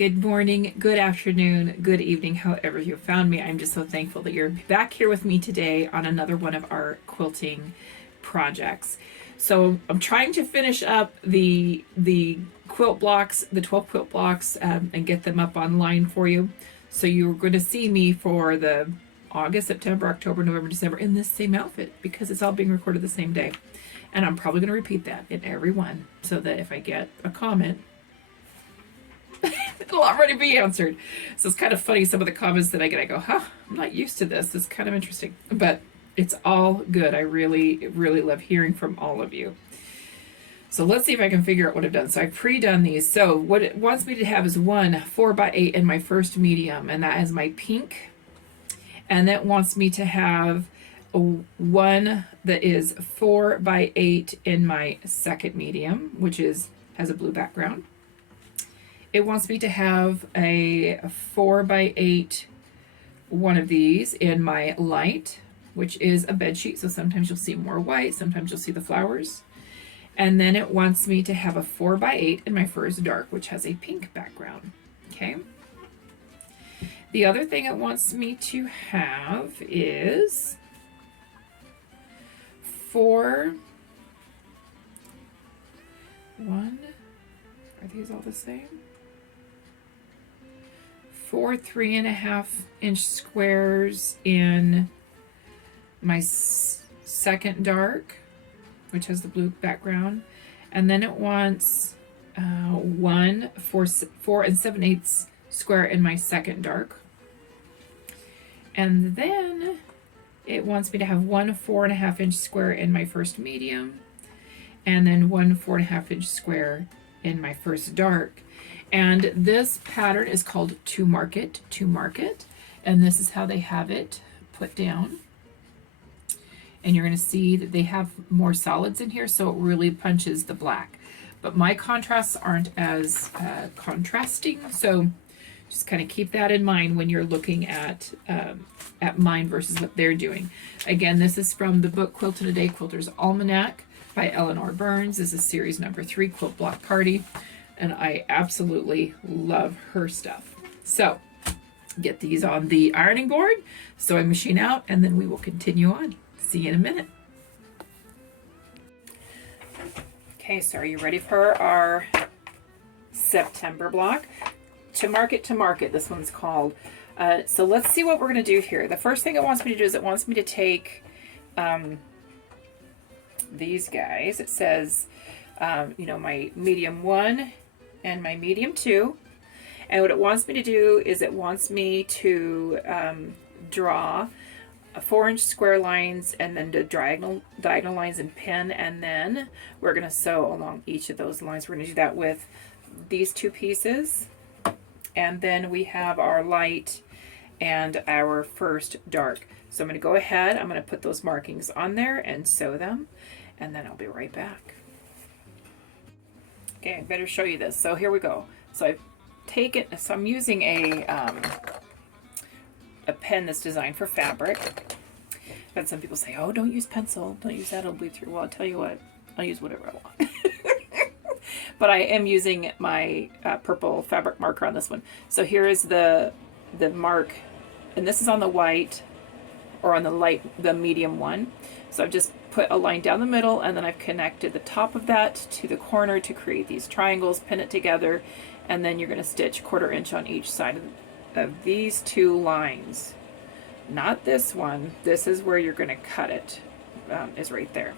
Good morning, good afternoon, good evening, however you found me. I'm just so thankful that you're back here with me today on another one of our quilting projects. So I'm trying to finish up the quilt blocks, the 12 quilt blocks, and get them up online for you. So you're going to see me for the August, September, October, November, December in this same outfit because it's all being recorded the same day. And I'm probably going to repeat that in every one so that if I get a comment, it'll already be answered. So it's kind of funny, some of the comments that I get, I go, huh, I'm not used to this. It's kind of interesting, but it's all good. I really, really love hearing from all of you. So let's see if I can figure out what I've done. So I've pre-done these. So what it wants me to have is one 4x8 in my first medium, and that is my pink. And that wants me to have one that is 4x8 in my second medium, which has a blue background. It wants me to have a 4x8 one of these in my light, which is a bed sheet. So sometimes you'll see more white, sometimes you'll see the flowers. And then it wants me to have a 4x8 in my first dark, which has a pink background. Okay. The other thing it wants me to have is 4, 1, are these all the same? 4 3.5-inch squares in my second dark, which has the blue background, and then it wants 1 4 7/8 square in my second dark, and then it wants me to have 1 4.5-inch square in my first medium, and then 1 4.5-inch square in my first dark. And this pattern is called To Market, and this is how they have it put down. And you're going to see that they have more solids in here, so it really punches the black. But my contrasts aren't as contrasting, so just kind of keep that in mind when you're looking at mine versus what they're doing. Again, this is from the book Quilt in a Day, Quilter's Almanac by Eleanor Burns. This is series number 3, Quilt Block Party, and I absolutely love her stuff. So get these on the ironing board, sewing machine out, and then we will continue on. See you in a minute. Okay, so are you ready for our September block? To market, this one's called. So let's see what we're going to do here. The first thing it wants me to do is it wants me to take these guys. It says, my medium 1 and my medium 2. And what it wants me to do is it wants me to draw 4-inch square lines and then the diagonal lines and pin, and then we're going to sew along each of those lines. We're going to do that with these 2 pieces, and then we have our light and our first dark. So I'm going to go ahead, I'm going to put those markings on there and sew them, and then I'll be right back. Okay, I better show you this. So here we go. So I've taken, so I'm using a pen that's designed for fabric. I've had some people say, oh, don't use pencil, don't use that, it'll bleed through. Well, I'll tell you what, I'll use whatever I want. But I am using my purple fabric marker on this one. So here is the mark, and this is on the white, or on the light, the medium one. So I've just put a line down the middle, and then I've connected the top of that to the corner to create these triangles, pin it together, and then you're going to stitch 1/4 inch on each side of these 2 lines. Not this one. This is where you're going to cut it, is right there.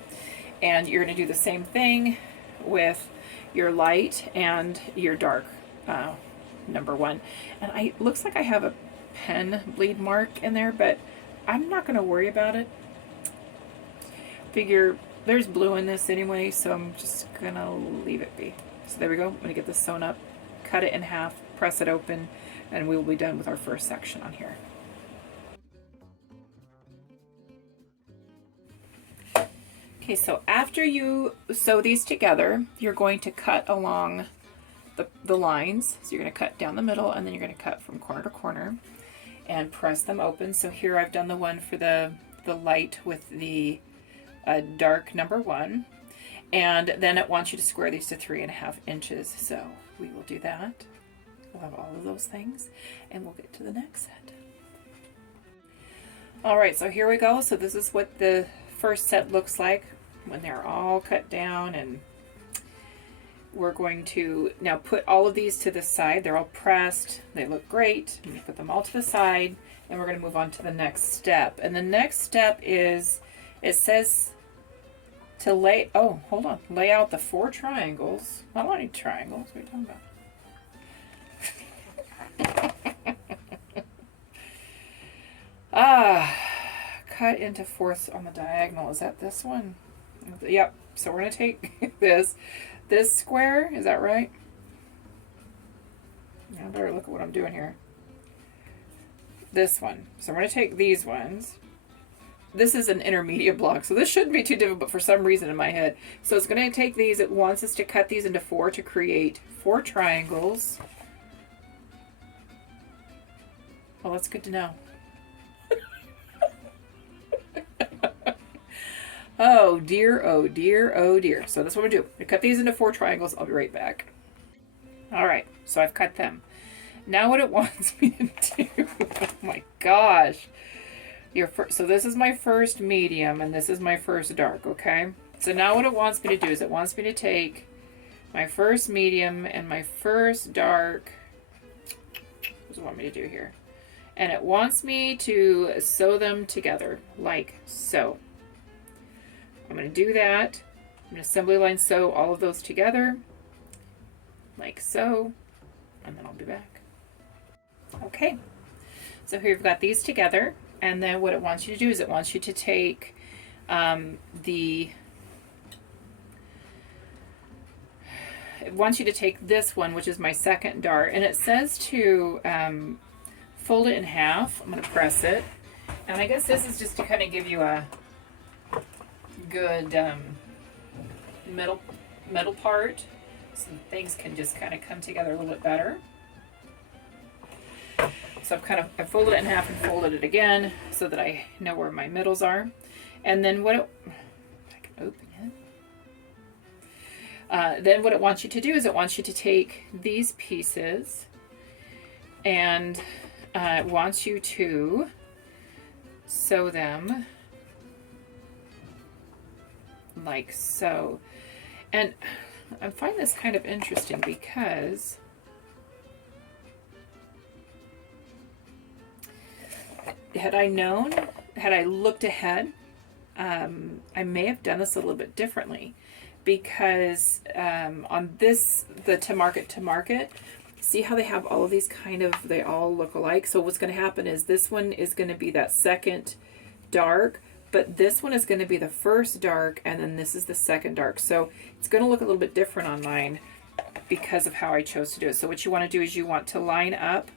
And you're going to do the same thing with your light and your dark number 1. And looks like I have a pen bleed mark in there, but I'm not going to worry about it. Figure there's blue in this anyway, so I'm just going to leave it be. So there we go. I'm going to get this sewn up, cut it in half, press it open, and we will be done with our first section on here. Okay, so after you sew these together, you're going to cut along the lines. So you're going to cut down the middle, and then you're going to cut from corner to corner and press them open. So here I've done the one for the light with the dark number 1, and then it wants you to square these to 3.5 inches. So we will do that. We'll have all of those things, and we'll get to the next set. All right, so here we go. So this is what the first set looks like when they're all cut down, and we're going to now put all of these to the side. They're all pressed. They look great. I'm going to put them all to the side, and we're going to move on to the next step. And the next step is, it says to lay, oh, hold on, lay out the 4 triangles. I don't need triangles. What are you talking about? Cut into 4ths on the diagonal. Is that this one? Yep. So we're going to take this square. Is that right? I better look at what I'm doing here. This one. So we're going to take these ones. This is an intermediate block, so this shouldn't be too difficult, but for some reason in my head. So it's going to take these. It wants us to cut these into 4 to create 4 triangles. Well, that's good to know. Oh dear, oh dear, oh dear. So that's what we're going to do. We cut these into 4 triangles. I'll be right back. All right, so I've cut them. Now what it wants me to do, oh my gosh. So this is my first medium, and this is my first dark, okay? So now what it wants me to do is it wants me to take my first medium and my first dark. What does it want me to do here? And it wants me to sew them together, like so. I'm going to do that. I'm going to assembly line sew all of those together, like so, and then I'll be back. Okay, so here we've got these together, and then what it wants you to do is it wants you to take it wants you to take this one, which is my second dart, and it says to fold it in half. I'm going to press it, and I guess this is just to kind of give you a good middle part, so things can just kind of come together a little bit better. So I've folded it in half and folded it again so that I know where my middles are. And then I can open it. Then what it wants you to do is it wants you to take these pieces, and it wants you to sew them like so. And I find this kind of interesting because had I looked ahead, I may have done this a little bit differently, because on this, the to market, see how they have all of these they all look alike. So what's going to happen is this one is going to be that second dark, but this one is going to be the first dark, and then this is the second dark. So it's going to look a little bit different on mine because of how I chose to do it. So what you want to do is you want to line up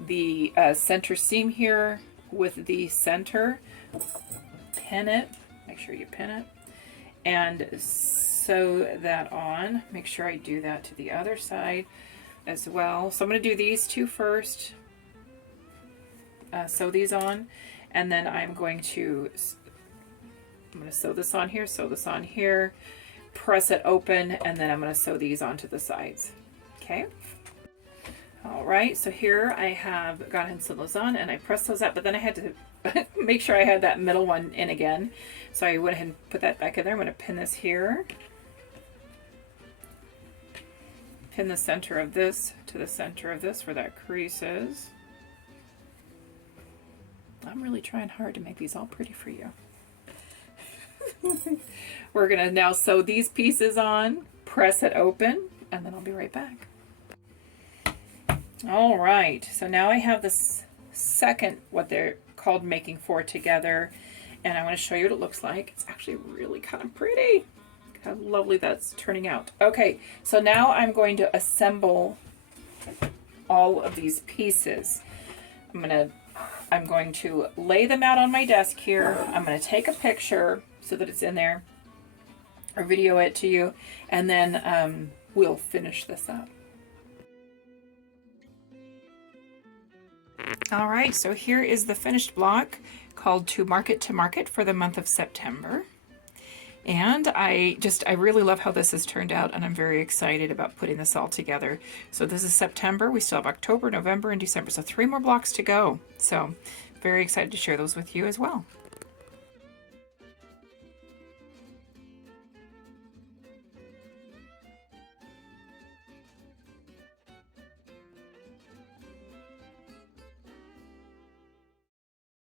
the center seam here with the center, pin it, make sure you pin it, and sew that on. Make sure I do that to the other side as well. So I'm going to do these two first, sew these on, and then I'm going to sew this on here, press it open, and then I'm going to sew these onto the sides. Okay. All right, so here I have gone ahead and sewed those on, and I pressed those up, but then I had to make sure I had that middle one in again. So I went ahead and put that back in there. I'm going to pin this here. Pin the center of this to the center of this where that crease is. I'm really trying hard to make these all pretty for you. We're going to now sew these pieces on, press it open, and then I'll be right back. All right, so now I have this second, what they're called making four together, and I want to show you what it looks like. It's actually really kind of pretty. How lovely that's turning out. Okay, so now I'm going to assemble all of these pieces. I'm going to lay them out on my desk here. I'm going to take a picture so that it's in there, or video it to you, and then we'll finish this up. All right, so here is the finished block called To Market for the month of September. And I really love how this has turned out, and I'm very excited about putting this all together. So this is September. We still have October, November, and December. So 3 more blocks to go. So very excited to share those with you as well.